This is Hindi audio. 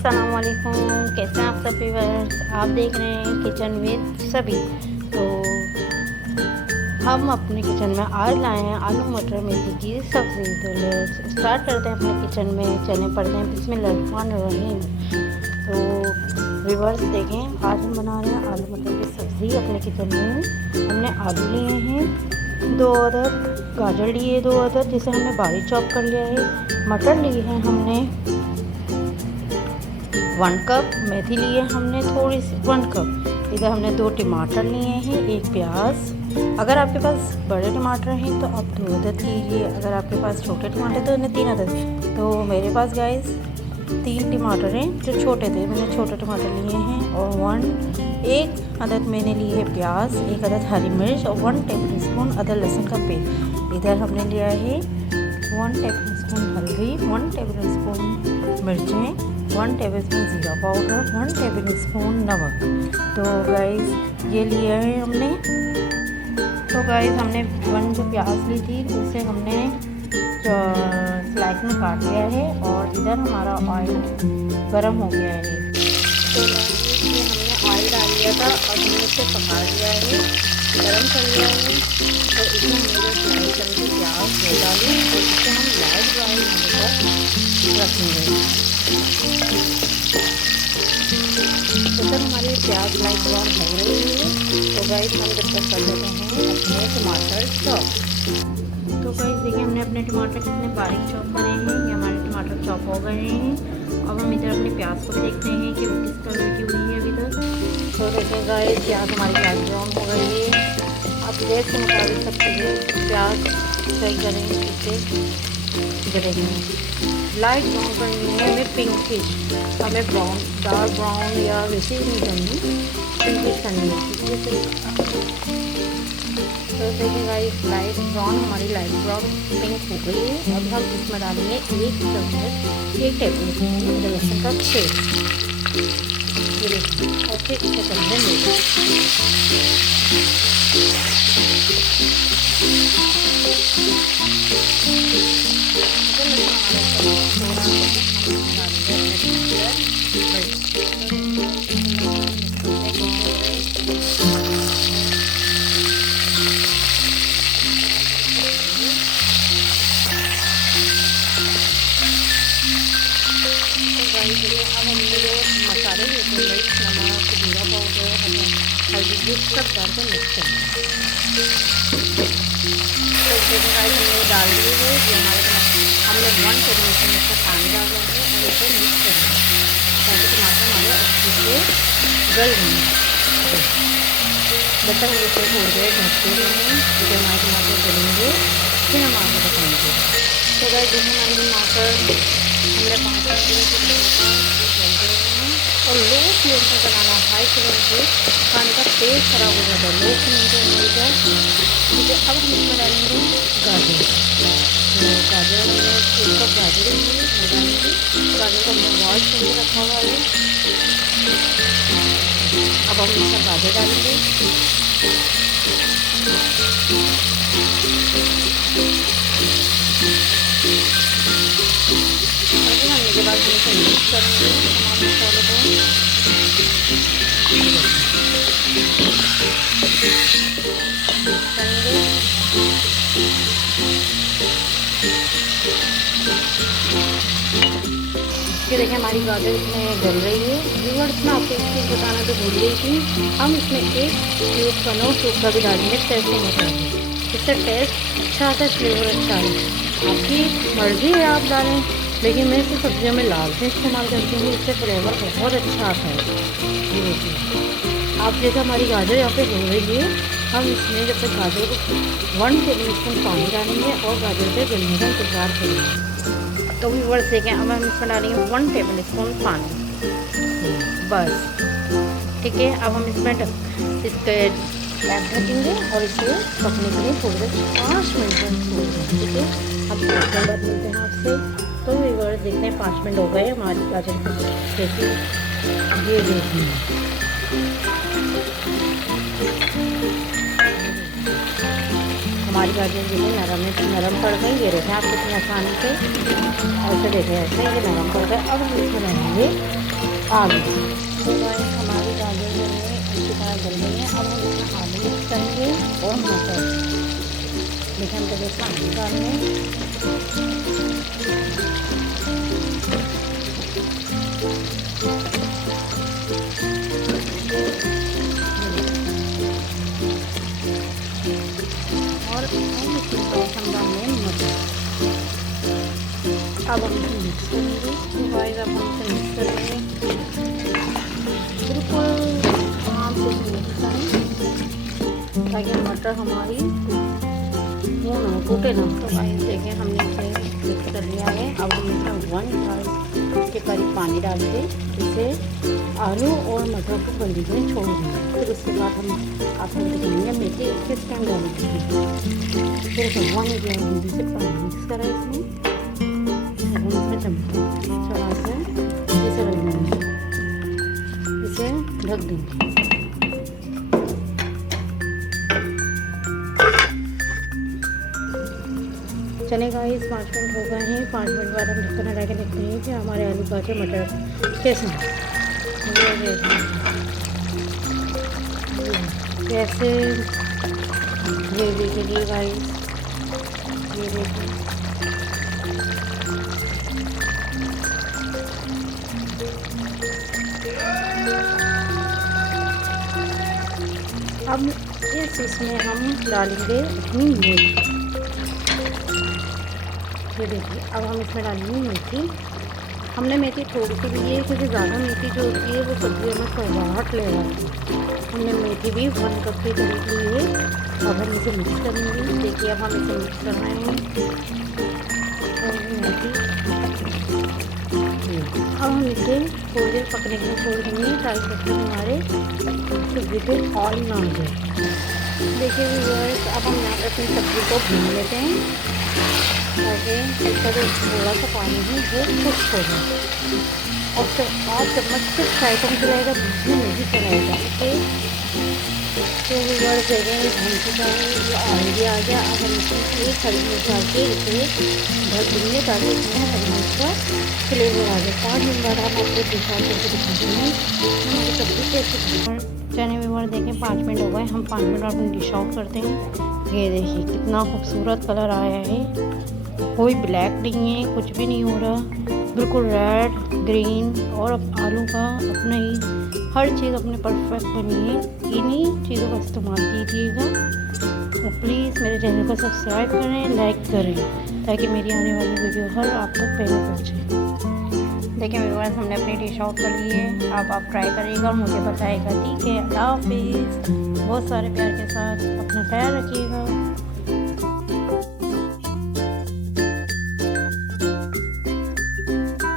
अस्सलाम वालेकुम, कैसे हैं आप सब व्यूअर्स। आप देख रहे हैं किचन विद सभी। तो हम अपने किचन में आज लाए हैं आलू मटर मेथी की सब्ज़ी। तो स्टार्ट करते हैं अपने किचन में, चने पड़ते हैं बिस्मिल्लाहिर्रहमानिर्रहीम। तो व्यूअर्स देखें, आज हम बना रहे हैं आलू मटर की सब्ज़ी अपने किचन में। हमने आलू लिए हैं 2 अदद, गाजर लिए 2 अदद जिसे हमने बारीक चॉप कर लिया है। मटर लिए हैं हमने 1 कप, मेथी लिए हमने थोड़ी सी 1 कप। इधर हमने 2 टमाटर लिए हैं, 1 प्याज। अगर आपके पास बड़े टमाटर हैं तो आप 2 अदद लीजिए, अगर आपके पास छोटे टमाटर तो उन्हें 3 अदद। तो मेरे पास गाइस 3 टमाटर हैं जो छोटे थे, मैंने छोटे टमाटर लिए हैं। और 1 अदद मैंने ली है प्याज, 1 अदद हरी मिर्च और 1 टेबल स्पून अदरक लहसुन का पेस्ट। इधर हमने लिया है 1 टेबल स्पून हल्दी, 1 टेबल स्पून मिर्चें, 1 टेबल स्पून ज़ीरा पाउडर, 1 टेबल स्पून नमक। तो गाइस ये लिया है हमने। तो गाइस हमने 1 जो प्याज ली थी उसे हमने स्लाइस में काट लिया है। और इधर हमारा ऑयल गर्म हो गया है। तो ये हमने ऑयल डाल लिया था और हमने इसे पका लिया है, गर्म कर लिया है। तो इसमें हमने जो स्लाइस करी थी प्याज वो डाली और इसे हम लाइट ब्राउन होने तक रखेंगे। तो सर हमारी प्याज लाइट ब्राउन हो रही है। तो गाइस हम जब तक कर लेते हैं अपने टमाटर चॉप। तो गाइस देखिए हमने अपने टमाटर कितने बारीक चॉप करे हैं। ये हमारे टमाटर चॉप हो गए हैं। अब हम इधर अपने प्याज को भी देखते हैं कि वो किस कलर की हुई है अभी तक। तो देखिए गाइस प्याज हमारी प्याज ब्राउन हो गई है। अब गैस के मुताबिक सब चीज़ें प्याज फ्राई करेंगे इससे। देखिए लाइट ब्राउन करनी है हमें, पिंकिश। हमें ब्राउन डार्क ब्राउन या वैसे ही नहीं करनी, पिंकिश करनी है। तो देखिए गाइस लाइट ब्राउन हमारी लाइट ब्राउन पिंक हो गई है। अब हम इसमें डालेंगे 1 चम्मच 1 टेबल स्पून अदरक लहसुन का पेस्ट। ये देखिए और फिर इसे कर देंगे। अब हमने जो मसाले होते हैं नमक, जीरा पाउडर, हल्दी, ये सब डाल कर मिक्स करेंगे। तो देखिए गाइस हमने डाल दी है, ये हमारे हमने 1 टेबल स्पून इसका पानी डाला है और इसे मिक्स करेंगे ताकि टमाटर हमारे अच्छे से गल जाए। जब तक हम इसे थोड़ी देर ढकते रहें, जब हमारे टमाटर गलेंगे फिर हम आगे बताएंगे। तो गाइस देखिए हमारे टमाटर हमने 5 मिनट के और लो फ्लेम पर बनाना, हाई फ्लेम पे खाने का टेस्ट खराब हो जाता है। लो फ्लेम पे मिलेगा। ठीक है, अब हम इसमें डालेंगे गाजर। तो गाजर हमने 1 कप गाजर डालेंगे। गाजर को हमने वॉश करके रखा हुआ है। अब हम इसमें गाजर डालेंगे। डालने के बाद हम इसे मिक्स करेंगे तमाम मसालों को। ये देखिए हमारी गाजर इसमें गल रही है। व्यूअर्स में आपको एक चीज़ बताना तो भूल गई थी, हम इसमें 1 क्यूब कनौर सूखा भी डालेंगे टेस्ट में। इससे टेस्ट अच्छा आता है, फ्लेवर अच्छा है। आपकी मर्ज़ी है आप डालें, लेकिन मैं इसे सब्जियों में लाल से इस्तेमाल करती हूँ, इससे फ्लेवर बहुत अच्छा आता है। ये देखिए आप जैसे हमारी गाजर यहाँ पे हो रही है, हम इसमें जब तक गाजर को 1 टेबल स्पून पानी डालेंगे और गाजर के गलने का इंतज़ार करेंगे। तो भी वर्ष देखें, अब हम इसमें डालेंगे 1 टेबल स्पून पानी बस। ठीक है, अब हम इसमें इसके टैप ढकेंगे और इसे पकने के लिए थोड़ी देर 5 मिनट तक छोड़ देंगे। ठीक है, अब 5 मिनट बाद मिलते हैं आपसे। तो व्यूअर्स देखते हैं 5 मिनट हो गए हमारी गाजर की खेती। ये देखिए हमारी गाजर जो है नरम पड़ गई। ये देखें आप कितनी आसानी से ऐसे देखें, ऐसे ये नरम पड़ गए। अब हम इसमें डालेंगे आलू। तो गाइस हमारी गाजर जो है अच्छी तरह गल गई है। अब हम इसमें आलू मिक्स करेंगे और मटर। देखिए हम पहले इसमें आलू डालेंगे। और हम इसमें डालेंगे मटर। अब हम इसे मिक्स करेंगे। तो गाइस अब हम इसे मिक्स करेंगे बिल्कुल आराम से मिक्स करें ताकि मटर हमारी वो ना टूटे ना। तो गाइस देखिए हमने इसे मिक्स कर लिया है। अब हम इसमें 1 गिलास के करीब पानी डाल के इसे आलू और मटर को गलने के लिए छोड़ देंगे। फिर उसके बाद हम आपको दिखाएंगे मेथी किस टाइम डालेंगे। फिर 1 गिलास दूध से पानी मिक्स करा इसमें चला के इसे रख देंगे, इसे ढक देंगे। चने गाइस 5 मिनट हो गए हैं। 5 मिनट बाद हम ढक्कन हटा के देखते हैं कि हमारे आलू गाजर मटर कैसे हैं। कैसे ग्रेवी के लिए गाइस ये देखिए अब इसमें हम डालेंगे अपनी मेथी। ये देखिए अब हम इसमें डालेंगे मेथी। हमने मेथी थोड़ी सी ली है क्योंकि ज़्यादा मेथी जो होती है वो सब्जियों में कड़वाहट ले आती है। हमने मेथी भी 1 कप के करीब ली है। अब हम इसे मिक्स करेंगे। देखिए अब हम इसे मिक्स कर रहे हैं मेथी। अब हम इसे थोड़ी देर पकने के लिए छोड़ देंगे ताकि हमारे सब्जी पे ऑयल ना हो जाए। देखिए व्यूअर्स अब हम यहाँ पर अपनी सब्जी को भून लेते हैं ताकि इसका जो थोड़ा सा पानी है वो खुश्क हो जाए। और आप चम्मच से फ्राई करने चलाएगा, बीच में नहीं चलाएगा। ओके तो व्यूअर्स देखें भून चुका है, ये ऑयल भी आ गया। अब हम इसमें एक हरी मिर्च डाल के इसे ढक देंगे ताकि इसमें हरी मिर्च का फ्लेवर आ जाए। 5 मिनट बाद हम आपको डिश आउट करके दिखाते हैं हमारी सब्जी कैसे। चने व्यूअर देखें 5 मिनट हो गए। हम 5 मिनट बाद हम डिश आउट करते हैं। ये देखिए कितना खूबसूरत कलर आया है, कोई ब्लैक नहीं है, कुछ भी नहीं हो रहा, बिल्कुल रेड ग्रीन। और आलू का अपना ही हर चीज़ अपने परफेक्ट बनी है। इन्हीं चीज़ों का इस्तेमाल कीजिएगा। तो प्लीज़ मेरे चैनल को सब्सक्राइब करें, लाइक करें ताकि मेरी आने वाली वीडियो हर आप तक पहले पहुँचे। देखिए व्यूअर्स हमने अपनी डिश आउट कर ली है। अब आप ट्राई करिएगा, मुझे बताइएगा। ठीक है, अल्लाह हाफिज़। बहुत सारे प्यार के साथ अपना ख्याल रखिएगा।